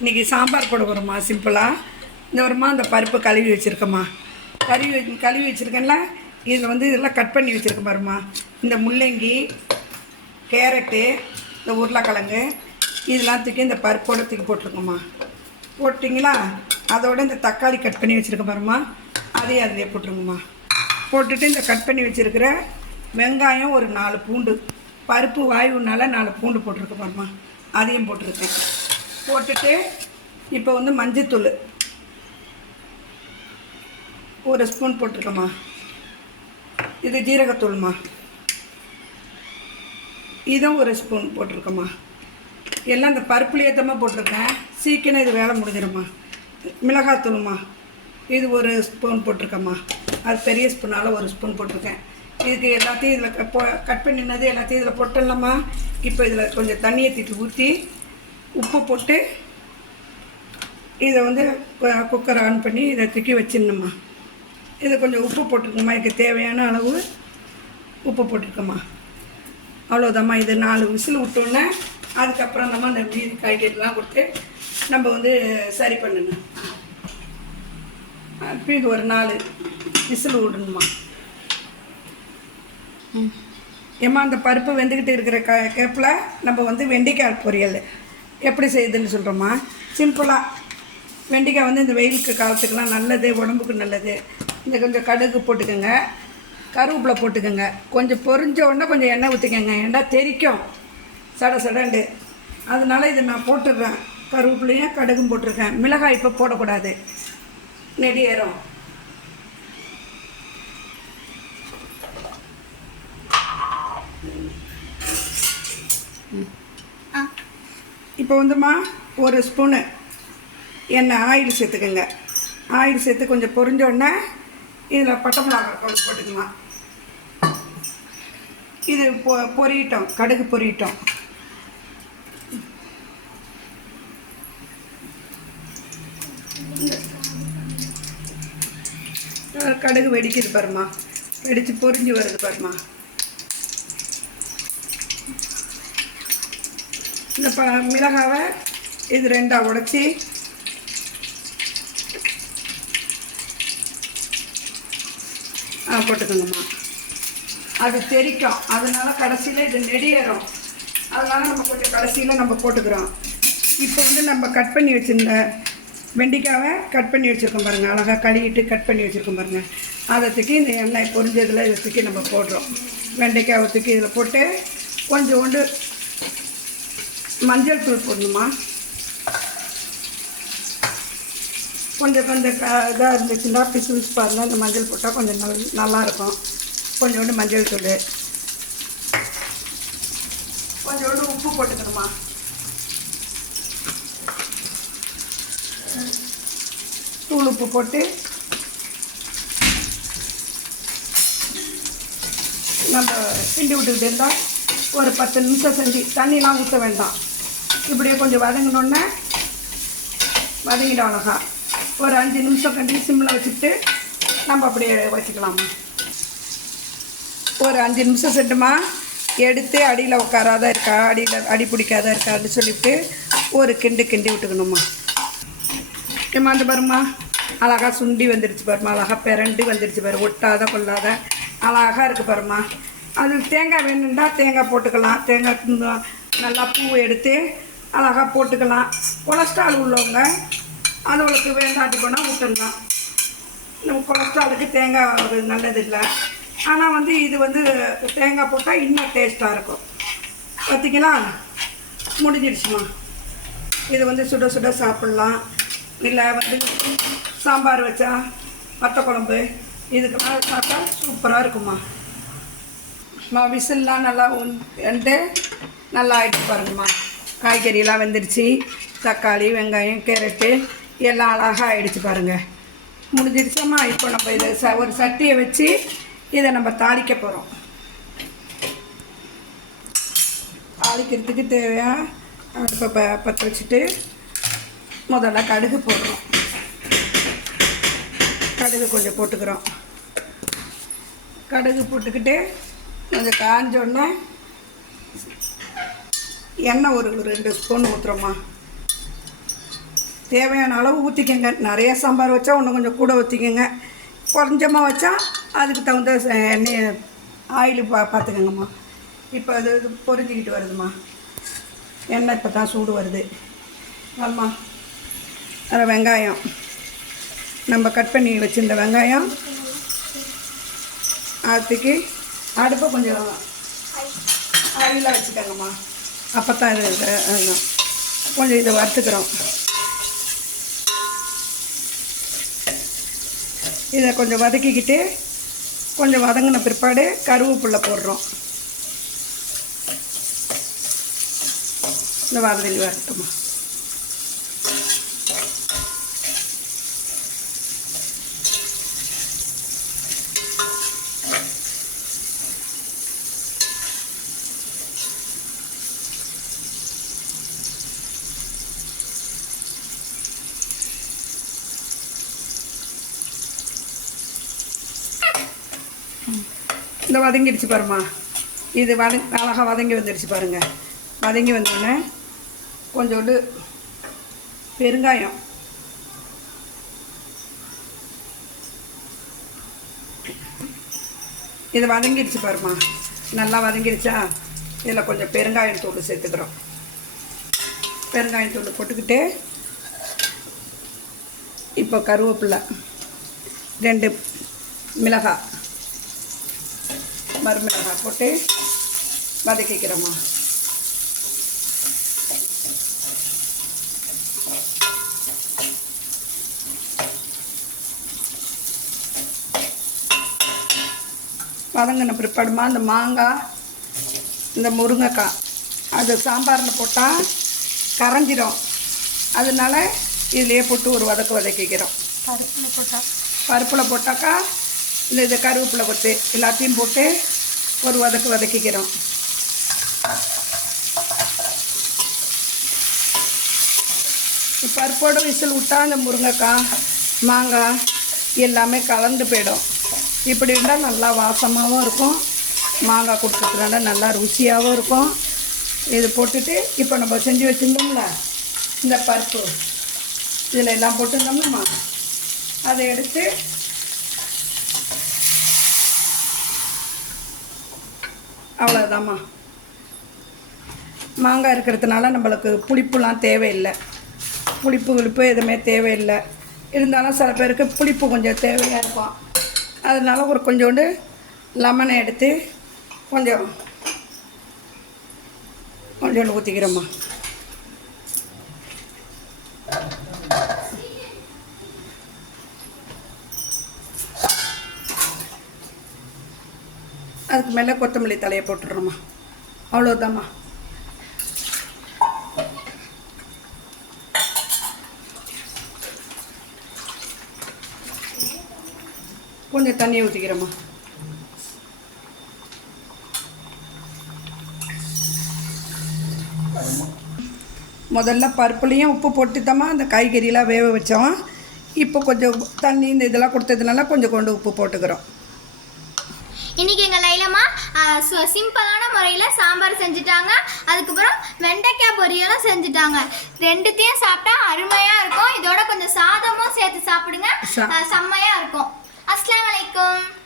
இன்றைக்கி சாம்பார் போட போகிறோம்மா சிம்பிளாக இந்த வருமா அந்த பருப்பு கழுவி வச்சுருக்கம்மா. கழுவி வச்சு கழுவி வச்சுருக்கேன்ல இதில் வந்து இதெல்லாம் கட் பண்ணி வச்சுருக்க பாரும்மா. இந்த முள்ளங்கி கேரட்டு இந்த உருளைக்கிழங்கு இதெல்லாம் தூக்கி இந்த பருப்போட தூக்கி போட்டிருக்கோம்மா. போட்டிங்களா? அதோட இந்த தக்காளி கட் பண்ணி வச்சுருக்க பாரும்மா. அதையும் அதிலே போட்டுருங்கம்மா. போட்டுட்டு இந்த கட் பண்ணி வச்சுருக்கிற வெங்காயம் ஒரு நாலு பூண்டு. பருப்பு வாயுனால நாலு பூண்டு போட்டிருக்க பாரும்மா. அதையும் போட்டிருக்கேன். போட்டுட்டு இப்போ வந்து மஞ்சத்தூள். ஒரு ஸ்பூன் போட்டிருக்கோம்மா. இது ஜீரகத்தூள்மா. இதுவும் ஒரு ஸ்பூன் போட்டிருக்கோம்மா. எல்லாம் இந்த பருப்புல ஏற்றமாக போட்டிருக்கேன். சீக்கிரம் இது வேலை முடிஞ்சிடும்மா மிளகாத்தூள்மா. இது ஒரு ஸ்பூன் போட்டிருக்கேம்மா. அது பெரிய ஸ்பூனால் ஒரு ஸ்பூன் போட்டிருக்கேன். இதுக்கு எல்லாத்தையும் இதில் போ கட் பண்ணினது எல்லாத்தையும் இதில் போட்டுடலாமா? இப்போ இதில் கொஞ்சம் தண்ணியை தூக்கி ஊற்றி உப்பு போட்டு இதை வந்து குக்கரை ஆன் பண்ணி இதை தூக்கி வச்சிடணுமா. இதை கொஞ்சம் உப்பு போட்டுருக்கோம்மா இதுக்கு தேவையான அளவு உப்பு போட்டிருக்கோம்மா அவ்வளோதாம்மா இது நாலு விசில் விட்டோன்னே அதுக்கப்புறம் நம்ம அந்த மீதி காய்கறிலாம் கொடுத்து நம்ம வந்து சரி பண்ணணும். அப்போ இது ஒரு நாலு விசில் விடணுமா. ஏம்மா அந்த பருப்பு வெந்துக்கிட்டு இருக்கிற க கேப்பில் நம்ம வந்து வெண்டைக்காய் பொரியல். எப்படி செய்யுதுன்னு சொல்கிறோமா சிம்பிளாக வெண்டைக்காய் வந்து இந்த வெயிலுக்கு காலத்துக்கெலாம் நல்லது உடம்புக்கு நல்லது. இந்த கொஞ்சம் கடுகு போட்டுக்கோங்க. கருவேப்பிலை போட்டுக்கோங்க. கொஞ்சம் பொறிஞ்ச உடனே கொஞ்சம் எண்ணெய் ஊற்றிக்கோங்க ஏன்னா தெறிக்கும் சட சடண்டு அதனால இதை நான் போட்டுடுறேன். கருவேப்பிலையும் கடுகும் போட்டிருக்கேன். மிளகாய் இப்போ போடக்கூடாது. நெடி ஏறும். இப்போ வந்துமா ஒரு ஸ்பூனு எண்ணெய் ஆயில் சேர்த்துக்கோங்க. ஆயில் சேர்த்து கொஞ்சம் பொரிஞ்சோடனே இதில் பட்டை மிளகாய் கொஞ்சம் போட்டுக்கலாம் இது பொ பொரியட்டோம் கடுகு பொரியட்டும். கடுகு வெடிக்குது பாருமா வெடித்து பொரிஞ்சு வருது பாருமா இந்த ப மிளகாவை இது ரெண்டாக உடச்சி. ஆ போட்டுக்கோங்கம்மா. அது தெரிக்கும் அதனால கடைசியில் இது நெடியேறும் அதனால் நம்ம கொஞ்சம் கடைசியில் நம்ம போட்டுக்கிறோம். இப்போ வந்து நம்ம கட் பண்ணி வச்சுருந்த வெண்டைக்காவை கட் பண்ணி வச்சுருக்கோம் பாருங்கள் அழகாக கழுவிட்டு கட் பண்ணி வச்சுருக்கோம் பாருங்கள் அதை தூக்கி இந்த எண்ணெய் பொரிஞ்சதில் இதை தூக்கி நம்ம போடுறோம். வெண்டைக்காவை தூக்கி இதில் போட்டு கொஞ்சோண்டு மஞ்சள் தூள் போடணுமா? கொஞ்சம் கொஞ்சம் இதாக இருந்துச்சுன்னா பிசு பிசுப்பாக இருந்தால் இந்த மஞ்சள் போட்டால் கொஞ்சம் நல் நல்லாயிருக்கும். கொஞ்சோண்டு மஞ்சள் தூள். கொஞ்சோண்டு உப்பு போட்டுக்கணுமா? தூள் உப்பு போட்டு நம்ம கிண்டி விட்டுக்கிட்டு இருந்தால் ஒரு பத்து நிமிஷம் செஞ்சு தண்ணிலாம் ஊற்ற வேண்டாம். இப்படியே கொஞ்சம் வதங்கினோன்னே வதங்கிடும் அழகா ஒரு அஞ்சு நிமிஷம் கண்டி சிம்மில் வச்சுட்டு நம்ம அப்படியே வச்சுக்கலாமா? ஒரு அஞ்சு நிமிஷம் செட்டுமா? எடுத்து அடியில் உட்காராத இருக்கா? அடியில் அடி பிடிக்காத இருக்கான்னு சொல்லிவிட்டு ஒரு கிண்டு கிண்டி விட்டுக்கணுமா? ஏமாந்து பாருமா அழகாக சுண்டி வந்துடுச்சு பாருமா அழகாக பிறண்டு வந்துடுச்சு பாரு. ஒட்டாத கொள்ளாத அழகாக இருக்குது பாருமா அது தேங்காய் வேணுண்டா தேங்காய் போட்டுக்கலாம். தேங்காய் நல்லா பூ எடுத்து அழகாக போட்டுக்கலாம். கொலஸ்ட்ரால் உள்ளவங்க அதுகளுக்கு வேண்டாட்டி போனால் விட்டுடலாம் நம்ம கொலஸ்ட்ராலுக்கு தேங்காய் ஒரு நல்லது இல்லை ஆனால் வந்து இது வந்து தேங்காய் போட்டால் இன்னும் டேஸ்ட்டாக இருக்கும். பார்த்தீங்களா முடிஞ்சிடுச்சுமா. இது வந்து சுட சுட சாப்பிட்லாம். இல்லை வந்து சாம்பார் வச்சா வத்த குழம்பு இதுக்கெல்லாம் சாப்பிட்டா சூப்பராக இருக்குமா. மா விசில்லாம் நல்லா வந்து நல்லா ஆகிட்டு பாருங்கம்மா. காய்கறியெல்லாம் வெந்துருச்சு தக்காளி வெங்காயம் கேரட்டு எல்லாம் அழகாக ஆயிடுச்சு பாருங்கள் முடிஞ்சிருச்சாம்மா இப்போ நம்ம இதை ச ஒரு சட்டியை வச்சு இதை நம்ம தாளிக்க போகிறோம் தாளிக்கிறதுக்கு தேவையாக அடுப்பை ப பற்ற வச்சுட்டு முதல்ல கடுகு போடுறோம். கடுகு கொஞ்சம் போட்டுக்கிறோம். கடுகு போட்டுக்கிட்டு கொஞ்சம் காஞ்ச உடனே எண்ணெய் ஒரு ரெண்டு ஸ்பூன் ஊற்றுறோம்மா தேவையான அளவு ஊற்றிக்கோங்க நிறைய சாம்பார் வச்சா இன்னும் கொஞ்சம் கூட ஊற்றிக்கோங்க கொஞ்சமாக வச்சா அதுக்கு தகுந்த எண்ணெய் ஆயில் பா பார்த்துக்கோங்கம்மா இப்போ அது இது பொறிஞ்சிக்கிட்டு வருதுமா எண்ணெய் இப்போ தான் சூடு வருது. ஆமாம்மா அதில் வெங்காயம். நம்ம கட் பண்ணி வச்சுருந்த வெங்காயம். அதுக்கு அடுப்பை கொஞ்சம் ஆயிலாக வச்சுக்கோங்கம்மா. அப்போ தான் இது கொஞ்சம் இதை வறுத்துக்கிறோம். இதை கொஞ்சம் வதக்கிக்கிட்டு கொஞ்சம் வதங்கின பிற்பாடு கருவேப்பில்லை போடுறோம். இந்த வரதில் வரட்டுமா? இந்த வதங்கிடுச்சு பாருமா இது வத அழகாக வதங்கி வந்துடுச்சு பாருங்க. வதங்கி வந்தோடனே கொஞ்சோண்டு பெருங்காயம். இது வதங்கிடுச்சு பாருமா நல்லா வதங்கிடுச்சா? இதில் கொஞ்சம் பெருங்காயம் தூள் சேர்த்துக்கிறோம். பெருங்காயம் தூள் போட்டுக்கிட்டு இப்போ கருவேப்பில்லை ரெண்டு மிளகாய் மருமிளகாய் போட்டு வதக்கிக்கிறோமா வதங்கின பிற்பாடுமா இந்த மாங்காய் இந்த முருங்கைக்காய் அது சாம்பாரில் போட்டால் கரைஞ்சிரும். அதனால இதுலேயே போட்டு ஒரு வதக்கு வதக்கிக்கிறோம். பருப்பில் போட்டால் பருப்பில் போட்டாக்கா இந்த இது கருவேப்பிலை கொத்து எல்லாத்தையும் போட்டு ஒரு வதக்கு வதக்கிக்கிறோம். பருப்போட விசில் விட்டா அந்த முருங்கைக்காய் மாங்காய் எல்லாமே கலந்து போயிடும். இப்படி இருந்தால் நல்லா வாசமாகவும் இருக்கும். மாங்காய் கொடுக்கறதுனால நல்லா ருசியாகவும் இருக்கும். இது போட்டுட்டு இப்போ நம்ம செஞ்சு வச்சுருந்தோம்ல இந்த பருப்பு. இதில் எல்லாம் போட்டுருந்தோம்மா அதை எடுத்து அவ்வளோதாம்மா மாங்காய் இருக்கிறதுனால நம்மளுக்கு புளிப்புலாம் தேவையில்லை. புளிப்பு குளிப்பு எதுவுமே தேவையில்லை. இருந்தாலும் சில பேருக்கு புளிப்பு கொஞ்சம் தேவையாக இருக்கும். அதனால ஒரு கொஞ்சோண்டு லெமனை எடுத்து கொஞ்சம் கொஞ்சோண்டு ஊற்றிக்கிறோம்மா அதுக்கு மேலே கொத்தமல்லி தலையை போட்டுடுறோம்மா. அவ்வளோதாம்மா கொஞ்சம் தண்ணியை ஊற்றிக்கிறோம்மா முதல்ல பருப்புலேயும் உப்பு போட்டுட்டோமா அந்த காய்கறியெலாம் வேக வச்சோம். இப்போ கொஞ்சம் தண்ணி இந்த இதெல்லாம் கொடுத்ததுனால கொஞ்சம் கொண்டு உப்பு போட்டுக்கிறோம். இன்னைக்கு எங்கள் லைலம்மா சிம்பிளான முறையில் சாம்பார் செஞ்சுட்டாங்க. அதுக்கப்புறம் வெண்டைக்காய் பொரியலும் செஞ்சுட்டாங்க. ரெண்டுத்தையும் சாப்பிட்டா அருமையாக இருக்கும். இதோட கொஞ்சம் சாதமும் சேர்த்து சாப்பிடுங்க. சா- அஹ், செம்மையா இருக்கும். அஸ்ஸலாமு அலைக்கும்.